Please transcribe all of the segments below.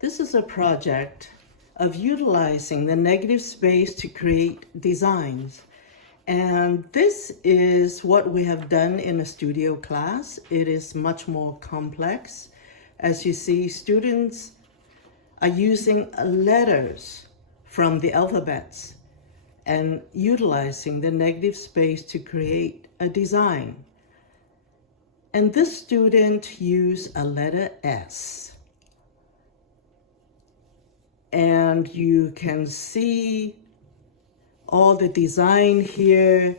This is a project of utilizing the negative space to create designs. And this is what we have done in a studio class. It is much more complex. As you see, students are using letters from the alphabets and utilizing the negative space to create a design. And this student used a letter S. And you can see all the design here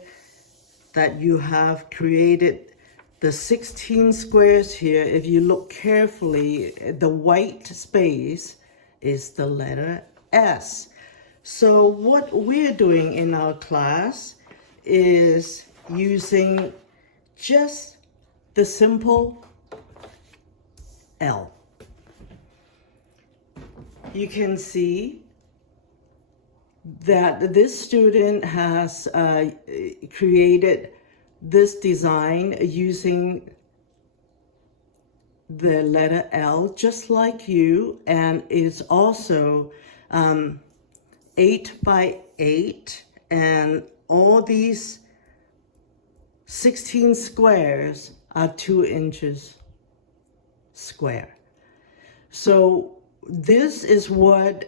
that you have created. The 16 squares here, if you look carefully, the white space is the letter S. So what we're doing in our class is using just the simple L. You can see that this student has created this design using the letter L, just like you, and is also 8 by 8, and all these 16 squares are 2 inches square. So this is what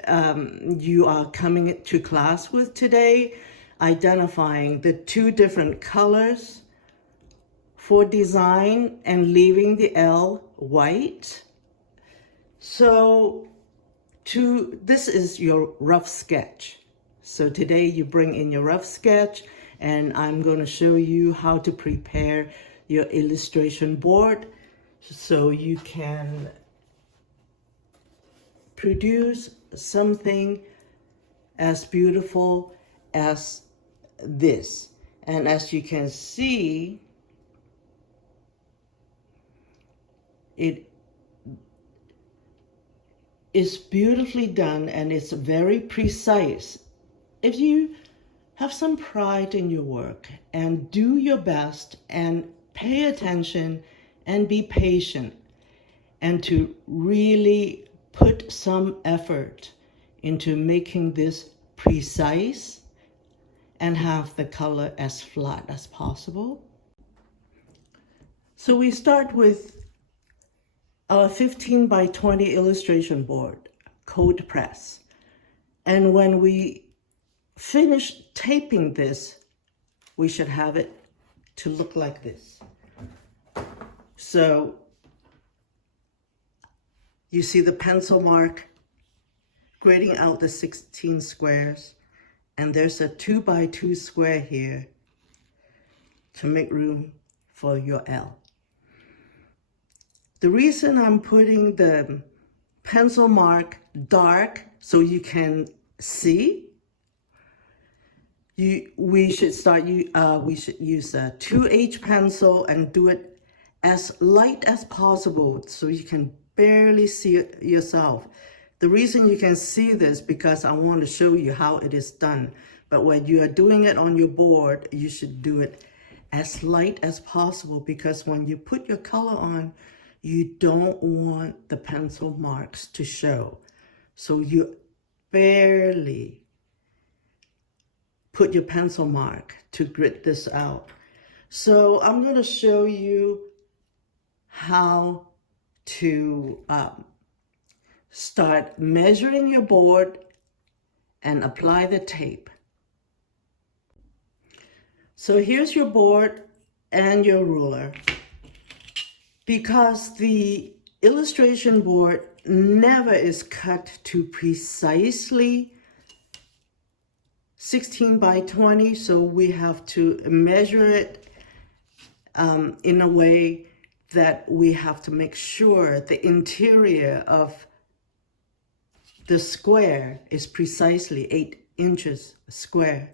you are coming to class with today, identifying the 2 different colors for design and leaving the L white. So this is your rough sketch. So today you bring in your rough sketch, and I'm going to show you how to prepare your illustration board so you can produce something as beautiful as this. And as you can see, it is beautifully done and it's very precise. If you have some pride in your work and do your best and pay attention and be patient and to really put some effort into making this precise and have the color as flat as possible. So we start with our 15 by 20 illustration board, cold press. And when we finish taping this, we should have it to look like this. So you see the pencil mark grading out the 16 squares, and there's a 2 by 2 square here to make room for your L. The reason I'm putting the pencil mark dark so you can see, we should use a 2H pencil and do it as light as possible so you can barely see it yourself. The reason you can see this because I want to show you how it is done. But when you are doing it on your board, you should do it as light as possible, because when you put your color on, you don't want the pencil marks to show. So you barely put your pencil mark to grit this out. So I'm going to show you how to start measuring your board and apply the tape. So here's your board and your ruler. Because the illustration board never is cut to precisely 16 by 20, so we have to measure it in a way that we have to make sure the interior of the square is precisely 8 inches square.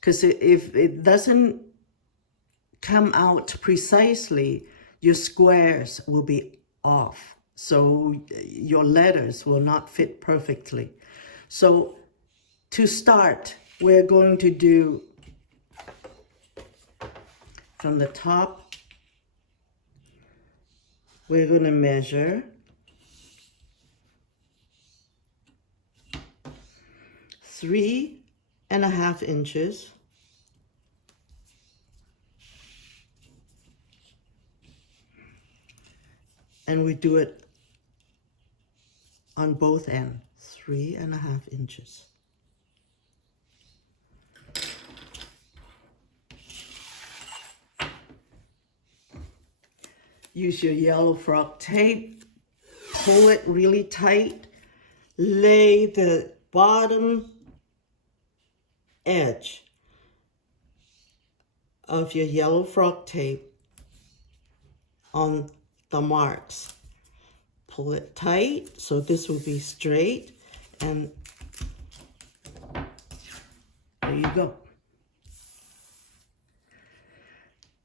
Because if it doesn't come out precisely, your squares will be off. So your letters will not fit perfectly. So to start, we're going to do from the top, we're going to measure 3.5 inches. And we do it on both ends, 3.5 inches. Use your yellow frog tape, pull it really tight, lay the bottom edge of your yellow frog tape on the marks. Pull it tight so this will be straight, and there you go.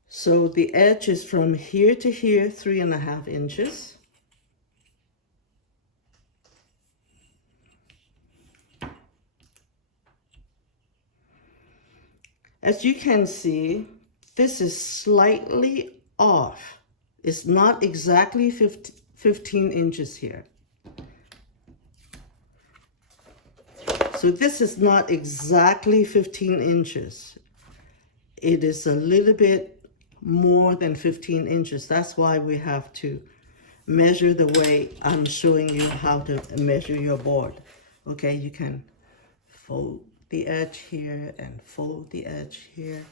So the edge is from here to here, 3.5 inches. As you can see, this is slightly off. It's not exactly 15 inches here. So this is not exactly 15 inches. It is a little bit more than 15 inches. That's why we have to measure the way I'm showing you how to measure your board. Okay, you can fold the edge here and fold the edge here.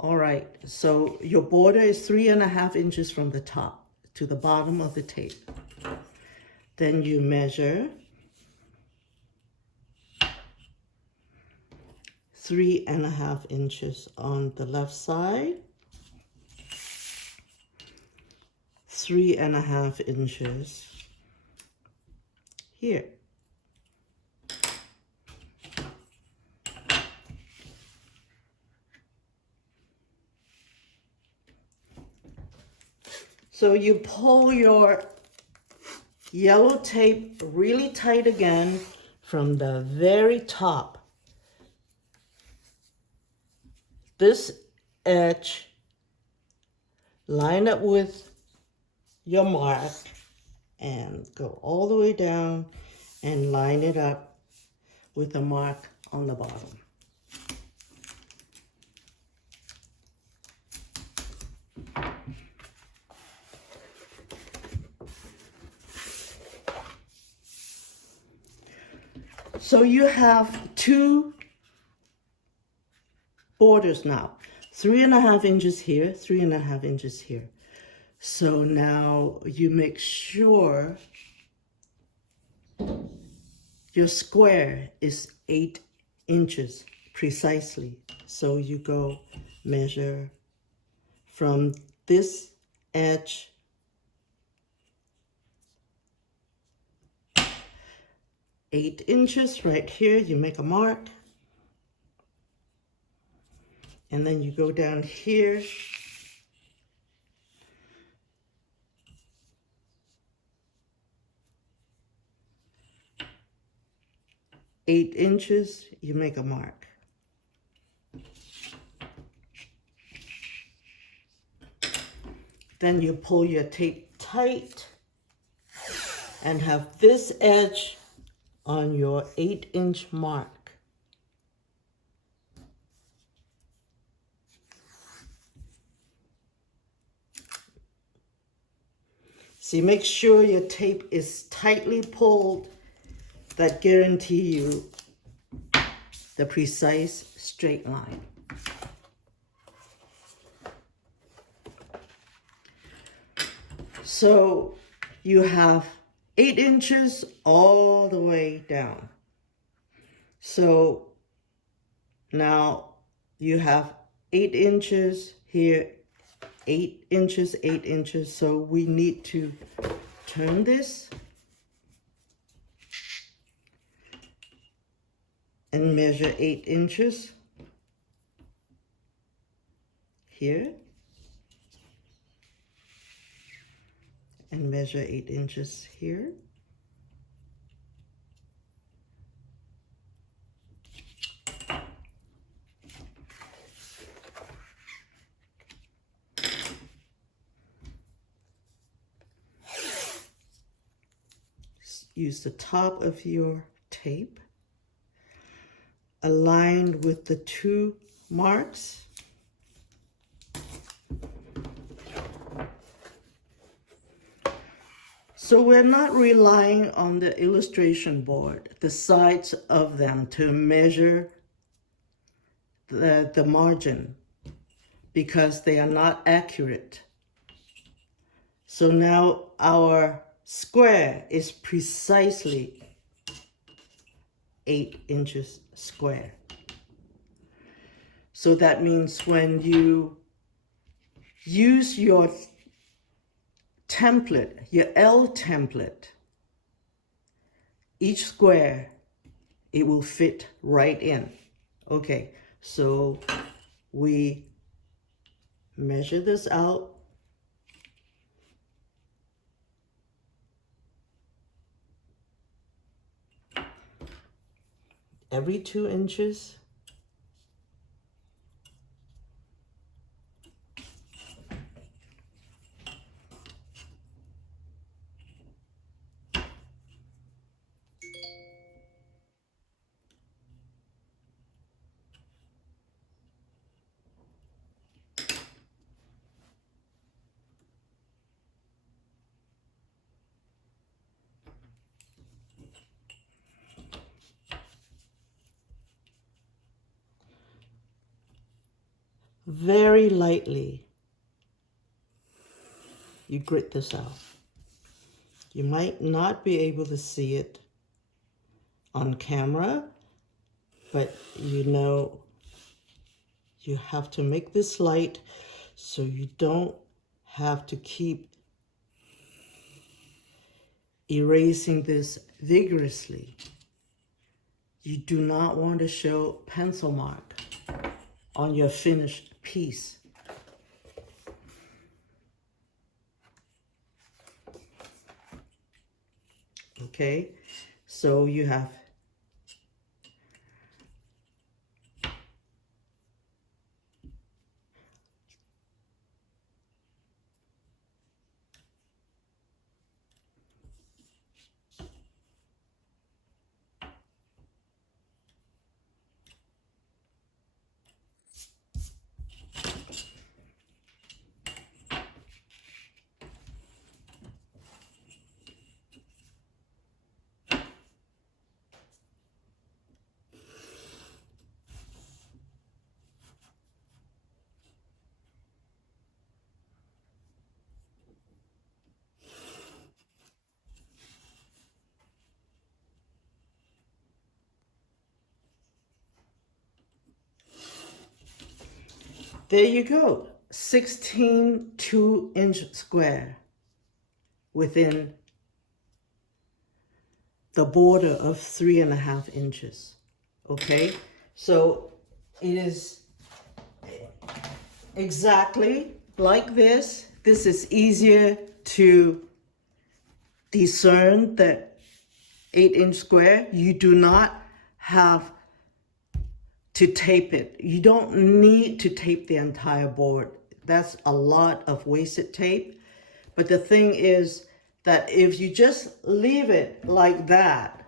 All right, so your border is 3.5 inches from the top to the bottom of the tape. Then you measure 3.5 inches on the left side, 3.5 inches here. So you pull your yellow tape really tight again from the very top. This edge, line up with your mark and go all the way down and line it up with the mark on the bottom. So you have two borders now, 3.5 inches here, 3.5 inches here. So now you make sure your square is 8 inches precisely. So you go measure from this edge eight inches right here. You make a mark. And then you go down here. Eight inches, you make a mark. Then you pull your tape tight and have this edge on your 8-inch mark. See, make sure your tape is tightly pulled. That guarantee you the precise straight line. So you have 8 inches all the way down. So now you have 8 inches here, 8 inches, 8 inches. So we need to turn this and measure 8 inches here and measure 8 inches here. Use the top of your tape aligned with the 2 marks. So we're not relying on the illustration board, the sides of them, to measure the margin, because they are not accurate. So now our square is precisely 8 inches square. So that means when you use your template, your L template, each square, it will fit right in. Okay, so we measure this out. Every 2 inches. Very lightly, you grit this out. You might not be able to see it on camera, but you know you have to make this light so you don't have to keep erasing this vigorously. You do not want to show pencil mark on your finished piece. Okay, so you have there you go, 16 2-inch square within the border of 3.5 inches. Okay, so it is exactly like this. This is easier to discern the 8-inch square. You do not have to tape it. You don't need to tape the entire board. That's a lot of wasted tape. But the thing is that if you just leave it like that,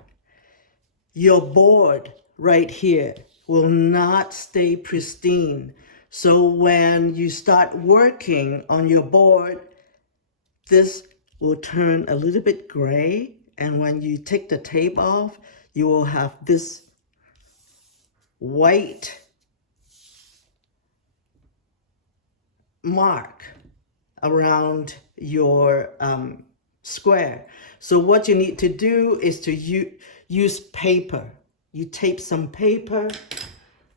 your board right here will not stay pristine. So when you start working on your board, this will turn a little bit gray. And when you take the tape off, you will have this white mark around your square. So what you need to do is to use paper. You tape some paper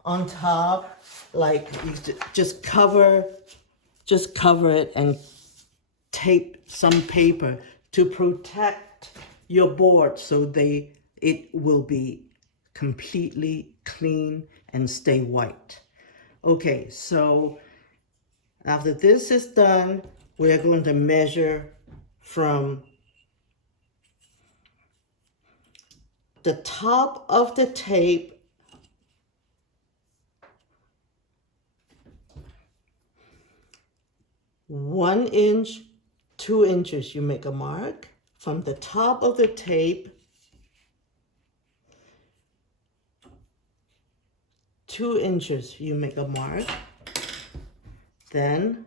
on top, like you just cover it and tape some paper to protect your board so it will be completely clean and stay white. Okay, so after this is done, we are going to measure from the top of the tape one inch, 2 inches. You make a mark from the top of the tape 2 inches, you make a mark. Then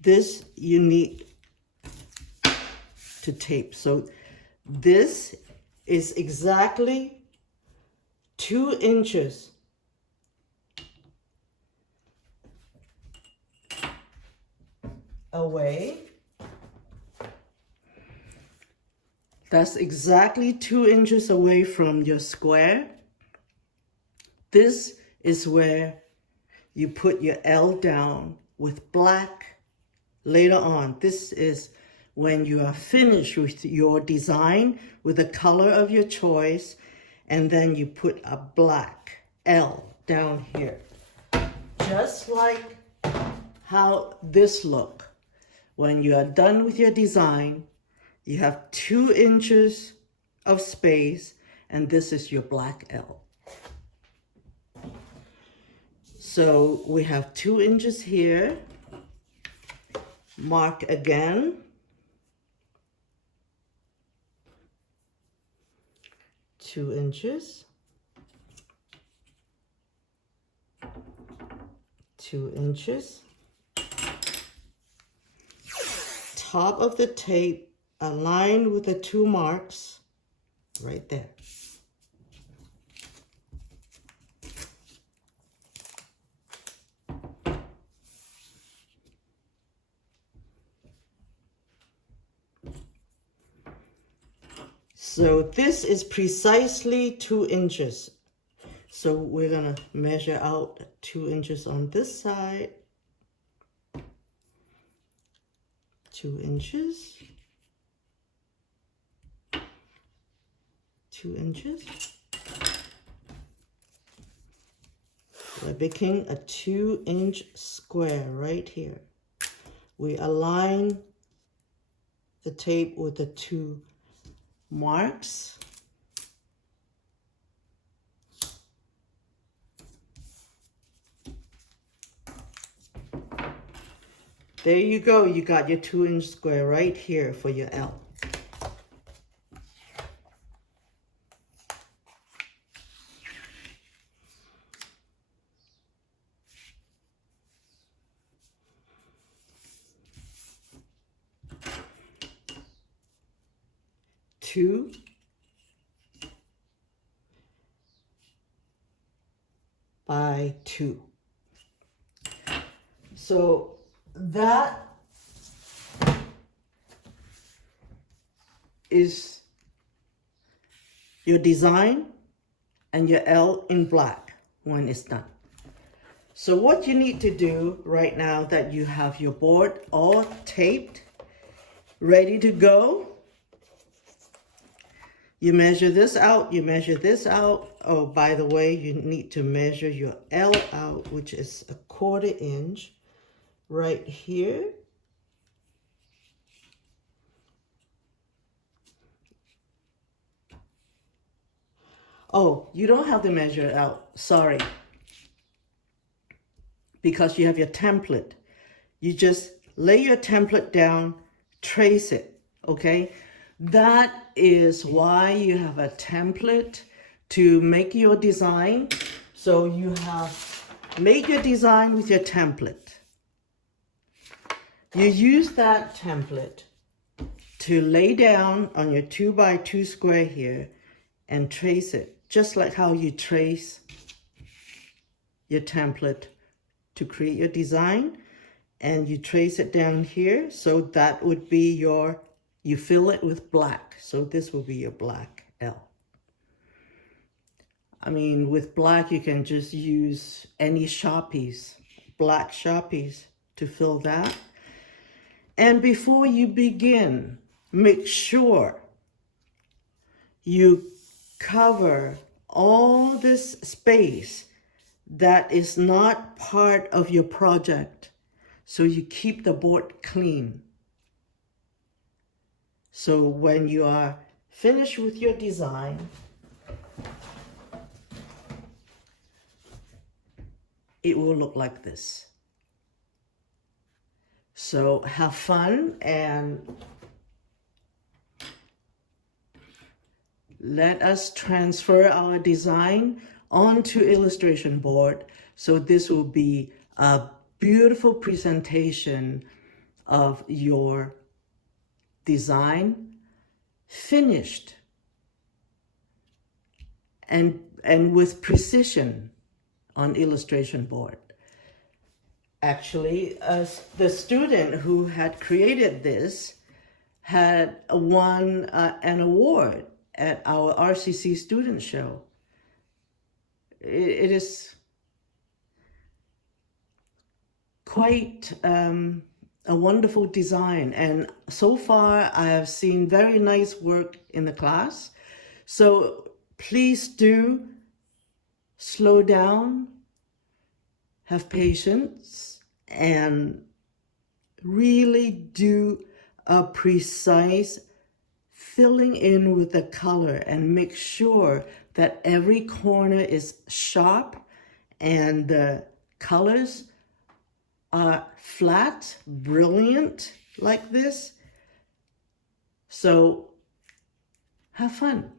this you need to tape. So this is exactly 2 inches away. That's exactly 2 inches away from your square. This is where you put your L down with black. Later on, this is when you are finished with your design with the color of your choice, and then you put a black L down here. Just like how this look. When you are done with your design, you have 2 inches of space, and this is your black L. So we have 2 inches here. Mark again. 2 inches. 2 inches. Top of the tape aligned with the 2 marks right there. So this is precisely 2 inches. So we're gonna measure out 2 inches on this side. 2 inches. 2 inches. We're making a 2-inch square right here. We align the tape with the 2 marks. There you go. You got your 2-inch square right here for your L. Two by 2. So that is your design and your L in black when it's done. So what you need to do right now that you have your board all taped, ready to go, you measure this out, you measure this out. Oh, by the way, you need to measure your L out, which is a 1/4 inch right here. Oh, you don't have to measure it out, sorry. Because you have your template. You just lay your template down, trace it, okay? That is why you have a template to make your design. So you have made your design with your template. You use that template to lay down on your 2 by 2 square here and trace it, just like how you trace your template to create your design, and you trace it down here. So that would be your, you fill it with black. So this will be your black L. I mean, with black, you can just use any Sharpies, black Sharpies to fill that. And before you begin, make sure you cover all this space that is not part of your project. so you keep the board clean. So when you are finished with your design, it will look like this. So have fun and let us transfer our design onto illustration board. So this will be a beautiful presentation of your design, finished and with precision on illustration board. Actually, the student who had created this had won an award at our RCC student show. It is quite a wonderful design, and so far I have seen very nice work in the class. So please do slow down, have patience, and really do a precise filling in with the color, and make sure that every corner is sharp and the colors are flat, brilliant like this. So have fun.